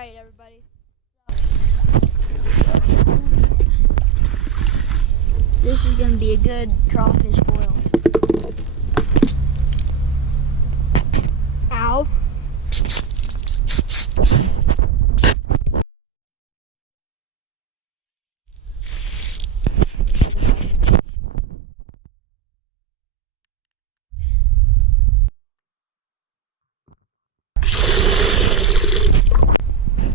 Alright, everybody. This is going to be a good crawfish boil. Ow.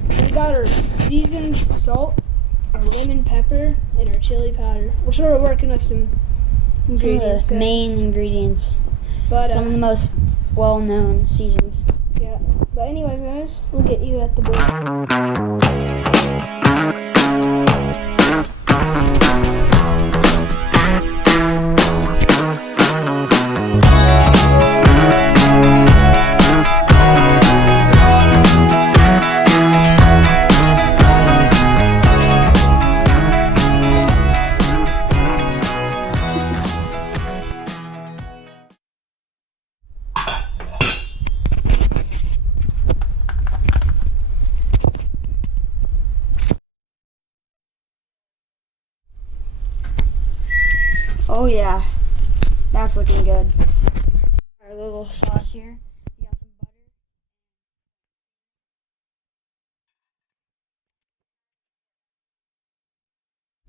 We got our seasoned salt, our lemon pepper, and our chili powder. We're sort of working with some ingredients. Some of the main ingredients. But Some of the most well-known seasons. yeah. But anyways, guys, we'll get you at the board. Oh yeah, that's looking good. Our little sauce here. We got some butter.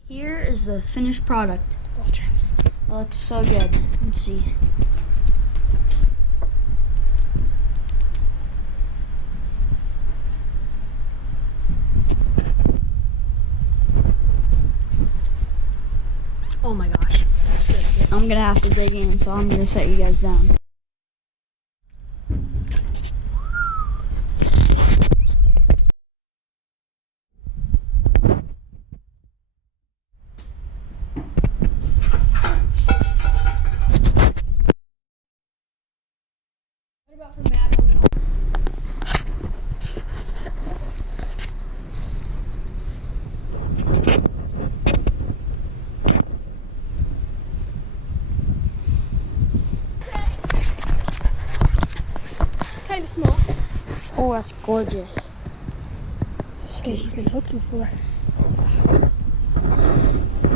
Here is the finished product. It looks so good. Let's see. Oh my gosh. That's good. I'm gonna have to dig in, so I'm gonna set you guys down. What about for Madam? It's kind of small. Oh, that's gorgeous. Okay, he's been hooked before.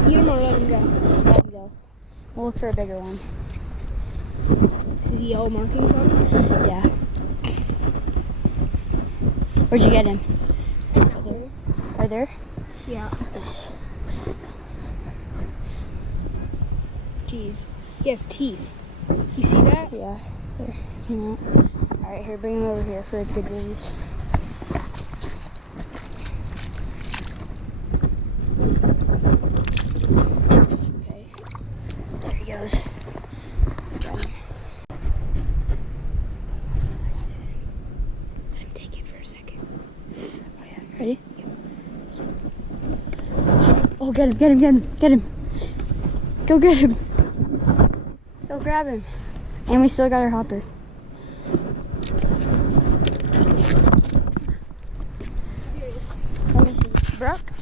Eat him or let him go. There we go. We'll look for a bigger one. See the yellow markings on him? Yeah. Where'd you get him? Right there? Yeah. Nice. Jeez. He has teeth. You see that? Yeah. There. Came out. Alright, here, bring him over here for a good release. Okay. There he goes. Got him. Let him take it for a second. Oh yeah, ready? Oh, get him, get him, get him, get him. Go get him. Go grab him. And we still got our hopper. Let me see. Brooke?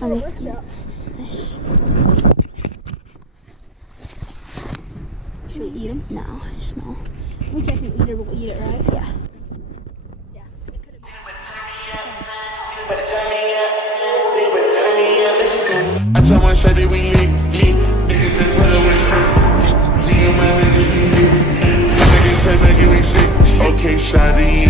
Oh, it worked out. Nice. Should we eat him? No, it's small. We can't eat it, but we'll eat it, right? Yeah. Yeah. It could have been. I tell my shawty we lit, niggas say brother we me and my niggas we lit. Niggas say making me sick. Okay, shawty,